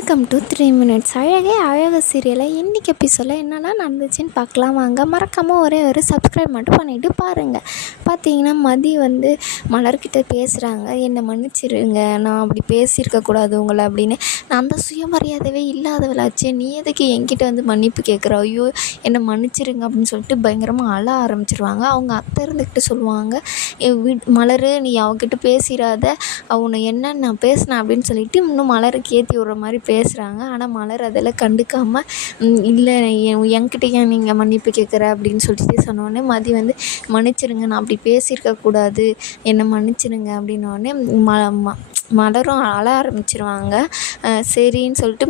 Welcome to 3 minutes. அழகே அழகு சீரியலில் இன்றைக்கி எபிசோடில் என்னென்னா நடந்துச்சுன்னு பார்க்கலாம் வாங்க. மறக்காமல் ஒரே ஒரு சப்ஸ்கிரைப் மட்டும் பண்ணிவிட்டு பாருங்கள். பார்த்தீங்கன்னா மதி மலர்கிட்ட பேசுகிறாங்க. என்னை மன்னிச்சிருங்க, நான் அப்படி பேசியிருக்கக்கூடாது உங்களை அப்படின்னு. நான் அந்த சுயமரியாதையே இல்லாதவளாச்சே, நீ எதுக்கு என்கிட்ட மன்னிப்பு கேட்குற? ஐயோ என்னை மன்னிச்சிருங்க அப்படின்னு சொல்லிட்டு பயங்கரமாக அழ ஆரம்பிச்சிருவாங்க. அவங்க அத்தை இருந்துக்கிட்டு சொல்லுவாங்க, மலர் நீ அவகிட்ட பேசிடாத, அவனை என்ன நான் பேசினேன் அப்படின்னு சொல்லிட்டு இன்னும் மலருக்கு ஏற்றி விடுற மாதிரி பேசுகிறாங்க. ஆனால் மலர் அதெல்லாம் கண்டுக்காமல், இல்லை என்கிட்ட ஏன் நீங்கள் மன்னிப்பு கேட்குற அப்படின்னு சொல்லிட்டு சொன்னோடனே மதி மன்னிச்சிருங்க, நான் அப்படி பேசியிருக்கக்கூடாது, என்னை மன்னிச்சிருங்க அப்படின்னோடனே மலரும் அழ ஆரம்பிச்சிருவாங்க. சரின்னு சொல்லிட்டு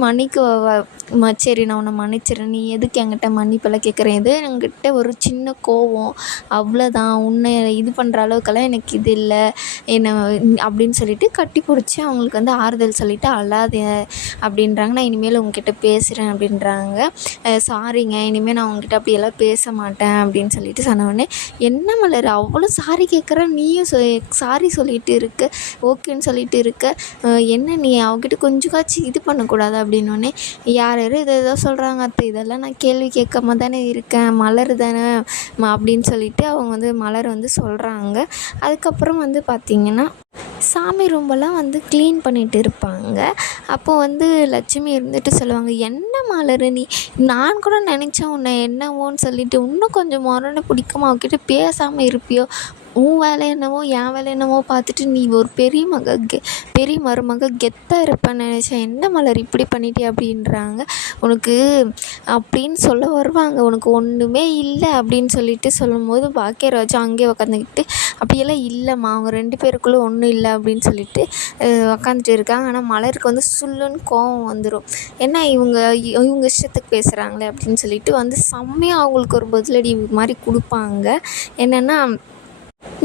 சரி நான் உன்னை மன்னிச்சிடுறேன், நீ எதுக்கு என்கிட்ட மன்னிப்பெல்லாம் கேட்குறேன், இது என்கிட்ட ஒரு சின்ன கோவம் அவ்வளோதான், உன்னை இது பண்ணுற அளவுக்கெல்லாம் எனக்கு இது இல்லை என்ன அப்படின்னு சொல்லிட்டு கட்டி பிடிச்சி அவங்களுக்கு ஆறுதல் சொல்லிவிட்டு அழாத அப்படின்றாங்க. நான் இனிமேல் உங்ககிட்ட பேசுகிறேன் அப்படின்றாங்க. சாரிங்க, இனிமேல் நான் உங்ககிட்ட அப்படியெல்லாம் பேச மாட்டேன் அப்படின்னு சொல்லிட்டு சொன்னோடனே, என்ன மலர் அவ்வளோ சாரி கேட்குற, நீயும் சாரி சொல்லிட்டு இருக்க, ஓகேன்னு சொல்லிட்டு இருக்க, என்ன நீ அவகிட்ட கொஞ்சம் இது பண்ணக்கூடாது அப்படின்னோடனே, யார் ஏதோ சொல்கிறாங்க அத்தை, இதெல்லாம் நான் கேள்வி கேட்காம தானே இருக்கேன், மலர் தானே அப்படின்னு சொல்லிட்டு அவங்க மலர் சொல்கிறாங்க. அதுக்கப்புறம் பார்த்திங்கன்னா சாமி ரூம்பெல்லாம் க்ளீன் பண்ணிகிட்டு இருப்பாங்க. அப்போது லட்சுமி இருந்துட்டு சொல்லுவாங்க, என்ன மலர் நீ, நான் கூட நினச்சேன் உன்னை என்னவோன்னு சொல்லிட்டு இன்னும் கொஞ்சம் முரணை பிடிக்காம அவகிட்ட பேசாமல் இருப்பியோ, உன் வேலை என்னவோ என் வேலை என்னவோ பார்த்துட்டு நீ ஒரு பெரிய மருமக கெத்தாக இருப்பேன்னு நினச்சேன், என்ன மலர் இப்படி பண்ணிட்டே அப்படின்றாங்க. உனக்கு அப்படின்னு சொல்ல வருவாங்க, உனக்கு ஒன்றுமே இல்லை அப்படின்னு சொல்லிட்டு சொல்லும்போது பாக்கியராஜ் அங்கேயே உக்காந்துக்கிட்டு, அப்படியெல்லாம் இல்லைம்மா, அவங்க 2 பேருக்குள்ளே ஒன்றும் இல்லை அப்படின்னு சொல்லிட்டு உக்காந்துட்டு இருக்காங்க. ஆனால் மலருக்கு சுல்லுன்னு கோவம் வந்துடும். ஏன்னா இவங்க இஷ்டத்துக்கு பேசுகிறாங்களே அப்படின்னு சொல்லிட்டு செம்மையாக அவங்களுக்கு ஒரு பதிலடி மாதிரி கொடுப்பாங்க. என்னென்னா,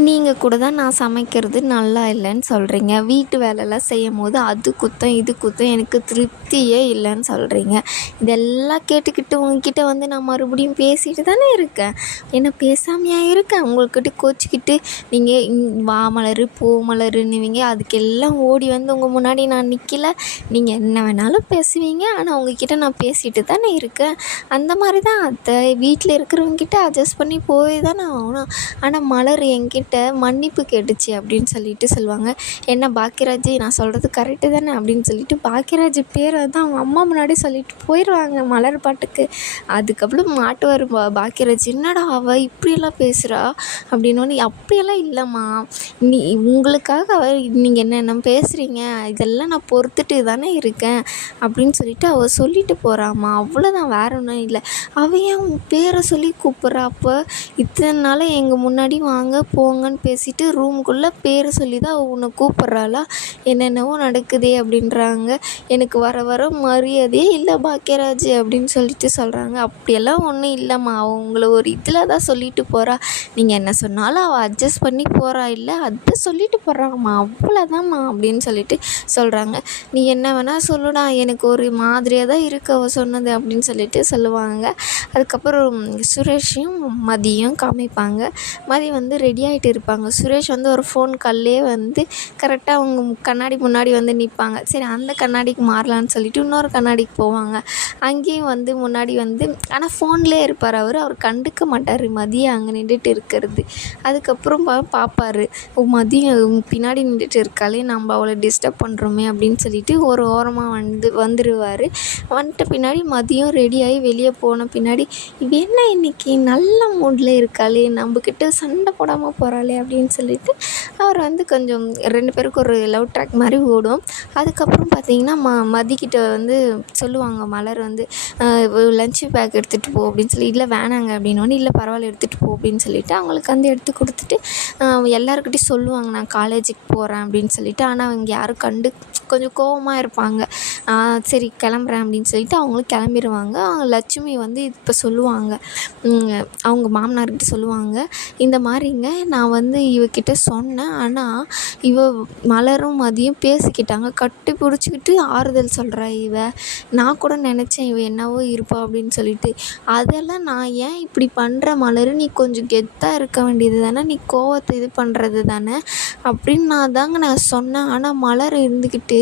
நீங்கள் கூட தான் நான் சமைக்கிறது நல்லா இல்லைன்னு சொல்கிறீங்க, வீட்டு வேலைலாம் செய்யும் போது அது குத்தம் இது குத்தம், எனக்கு திருப்தியே இல்லைன்னு சொல்கிறீங்க. இதெல்லாம் கேட்டுக்கிட்டு உங்ககிட்ட நான் மறுபடியும் பேசிட்டு தானே இருக்கேன், என்ன பேசாமையா இருக்கேன், உங்கள்கிட்ட கோச்சிக்கிட்டு நீங்கள் வா மலர் போ மலருன்னுவீங்க, அதுக்கெல்லாம் ஓடி உங்கள் முன்னாடி நான் நிற்கல, நீங்கள் என்ன வேணாலும் பேசுவீங்க, ஆனால் உங்ககிட்ட நான் பேசிட்டு தானே இருக்கேன். அந்த மாதிரி தான் அத்தை, வீட்டில் இருக்கிறவங்ககிட்ட அட்ஜஸ்ட் பண்ணி போய் தானே ஆகணும். ஆனால் மலர் என்கிட்ட மன்னிப்பு கேட்டுச்சு அப்படின்னு சொல்லிட்டு சொல்லுவாங்க. என்ன பாக்கியராஜ், நான் சொல்கிறது கரெக்டு தானே அப்படின்னு சொல்லிட்டு பாக்கியராஜ் பேரை அவங்க அம்மா முன்னாடி சொல்லிட்டு போயிடுவாங்க மலர் பாட்டுக்கு. அதுக்கப்புறம் மாட்டுவார் பாக்கியராஜ், என்னடா அவள் இப்படியெல்லாம் பேசுகிறா அப்படின்னோடனே, அப்படியெல்லாம் இல்லைம்மா, நீ உங்களுக்காக நீங்கள் என்ன பேசுகிறீங்க, இதெல்லாம் நான் பொறுத்துட்டு தானே இருக்கேன் அப்படின்னு சொல்லிட்டு அவள் சொல்லிட்டு போகிறாம்மா, அவ்வளோதான், வேற ஒன்றும் இல்லை. அவள் ஏன் உன் பேரை சொல்லி கூப்பிட்றா, அப்போ இத்தனை நாள் எங்கள் முன்னாடி வாங்க போங்கன்னு பேசிட்டு ரூமுக்குள்ளே பேர் சொல்லி தான் உன்னை கூப்பிட்றாளா, என்னென்னவோ நடக்குதே அப்படின்றாங்க. எனக்கு வர மரியாதையே இல்லை பாக்கியராஜ் அப்படின்னு சொல்லிட்டு சொல்கிறாங்க. அப்படியெல்லாம் ஒன்றும் இல்லைம்மா, அவங்கள ஒரு இதில் தான் சொல்லிட்டு போகிறா, நீங்கள் என்ன சொன்னாலும் அவள் அட்ஜஸ்ட் பண்ணி போகிறா, இல்லை அதை சொல்லிட்டு போகிறாங்கம்மா, அவ்வளோதாம்மா அப்படின்னு சொல்லிட்டு சொல்கிறாங்க. நீ என்ன வேணால் சொல்லுடா, எனக்கு ஒரு மாதிரியாக தான் இருக்கு அவள் சொன்னது அப்படின்னு சொல்லிட்டு சொல்லுவாங்க. அதுக்கப்புறம் சுரேஷையும் மதியும் காமிப்பாங்க. மதி ரெடி ஆகிட்டு இருப்பாங்க. சுரேஷ் ஒரு ஃபோன் கால்லே கரெக்டாக அவங்க கண்ணாடி முன்னாடி நிற்பாங்க. சரி அந்த கண்ணாடிக்கு மாறலான்னு சொல்லிட்டு இன்னொரு கண்ணாடிக்கு போவாங்க. அங்கேயும் முன்னாடி ஆனால் ஃபோன்லேயே இருப்பார் அவர் கண்டுக்க மாட்டார் மதியம் அங்கே நின்றுட்டு இருக்கிறது. அதுக்கப்புறம் பார்ப்பார், மதியம் பின்னாடி நின்றுட்டு இருக்காளே, நம்ம அவளை டிஸ்டர்ப் பண்ணுறோமே அப்படின்னு சொல்லிட்டு ஒரு ஓரமாக வந்துடுவார். வந்துட்ட பின்னாடி மதியம் ரெடியாகி வெளியே போன பின்னாடி, இவ என்ன இன்னைக்கு நல்ல மூடில் இருக்காளே, நம்மக்கிட்ட சண்டை போடாமல் போகிறாளே அப்படின்னு சொல்லிட்டு அவர் கொஞ்சம் 2 பேருக்கு ஒரு லவ் ட்ராக் மாதிரி ஓடும். அதுக்கப்புறம் பார்த்திங்கன்னா மதிக்கிட்ட சொல்லுவாங்க மலர் லஞ்ச் பேக் எடுத்துகிட்டு போ அப்படின்னு சொல்லி, இல்லை வேணாங்க அப்படின்னோடனே, இல்லை பரவாயில்ல எடுத்துகிட்டு போ அப்படின்னு சொல்லிட்டு அவங்களுக்கு எடுத்து கொடுத்துட்டு எல்லாருக்கிட்டையும் சொல்லுவாங்க, நான் காலேஜுக்கு போகிறேன் அப்படின்னு சொல்லிட்டு. ஆனால் அவங்க யாரும் கொஞ்சம் கோவமாக இருப்பாங்க. சரி கிளம்புறேன் அப்படின்னு சொல்லிட்டு அவங்களும் கிளம்பிடுவாங்க. லட்சுமி இப்போ சொல்லுவாங்க, அவங்க மாமனார்கிட்ட சொல்லுவாங்க, இந்த மாதிரிங்க நான் வந்து இவகிட்ட சொன்னேன். ஆனால் மலரும் மதியும் பேசிக்கிட்டாங்க. கட்டி பிடிச்சிக்கிட்டு ஆறுதல் சொல்கிறா இவ. நான் கூட நினச்சேன் இவ என்னவோ இருப்பா அப்படின்னு சொல்லிட்டு. அதெல்லாம் நான் ஏன் இப்படி பண்ணுற மலர், நீ கொஞ்சம் கெத்தாக இருக்க வேண்டியது தானே, நீ கோவத்தை இது பண்ணுறது தானே அப்படின்னு நான் சொன்னேன். ஆனால் மலர் இருந்துக்கிட்டு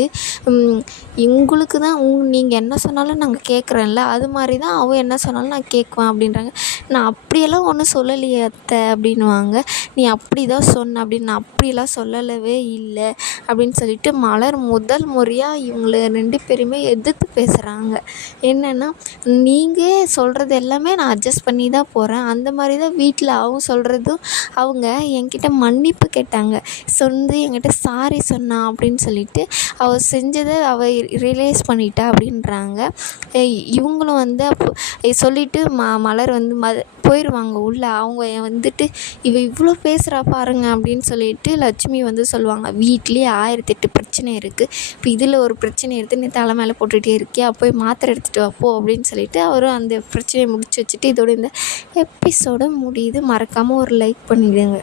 உங்களுக்கு தான் நீங்கள் என்ன சொன்னாலும் நாங்கள் கேட்குறேன்ல, அது மாதிரி தான் அவள் என்ன சொன்னாலும் நான் கேட்குவேன் அப்படின்றாங்க. நான் அப்படியெல்லாம் ஒன்றும் சொல்லலையே அத்தை அப்படின்னுவாங்க. நீ அப்படி தான் சொன்ன அப்படின்னு. நான் அப்படியெல்லாம் சொல்லவே இல்லை அப்படின்னு சொல்லிட்டு மலர் முதல் முறையாக இவங்கள 2 பேருமே எதிர்த்து பேசுகிறாங்க. என்னென்னா, நீங்கள் சொல்கிறது எல்லாமே நான் அட்ஜஸ்ட் பண்ணி தான் போகிறேன், அந்த மாதிரி தான் வீட்டில் அவங்க சொல்கிறதும். அவங்க என்கிட்ட மன்னிப்பு கேட்டாங்க, என்கிட்ட சாரி சொன்னா அப்படின்னு சொல்லிட்டு அவள் செஞ்சதை அவள் ரியலைஸ் பண்ணிட்டா அப்படின்றாங்க. இவங்களும் வந்து அப்போ சொல்லிவிட்டு மலர் வந்து போயிடுவாங்க உள்ளே. அவங்க வந்துட்டு இவ இவ்வளோ பேசுகிறா பாருங்க அப்படின்னு சொல்லிட்டு லட்சுமி வந்து சொல்லுவாங்க, வீட்லேயே 1008 பிரச்சனை இருக்குது, இப்போ இதில் ஒரு பிரச்சனை எடுத்து நீ தலை மேலே போட்டுகிட்டே இருக்கியா, போய் மாத்திரை எடுத்துகிட்டு வாப்போ அப்படின்னு சொல்லிட்டு அவரும் அந்த பிரச்சனையை முடிச்சு வச்சுட்டு இதோட இந்த எபிசோடு முடியுது. மறக்காமல் ஒரு லைக் பண்ணிவிடுங்க.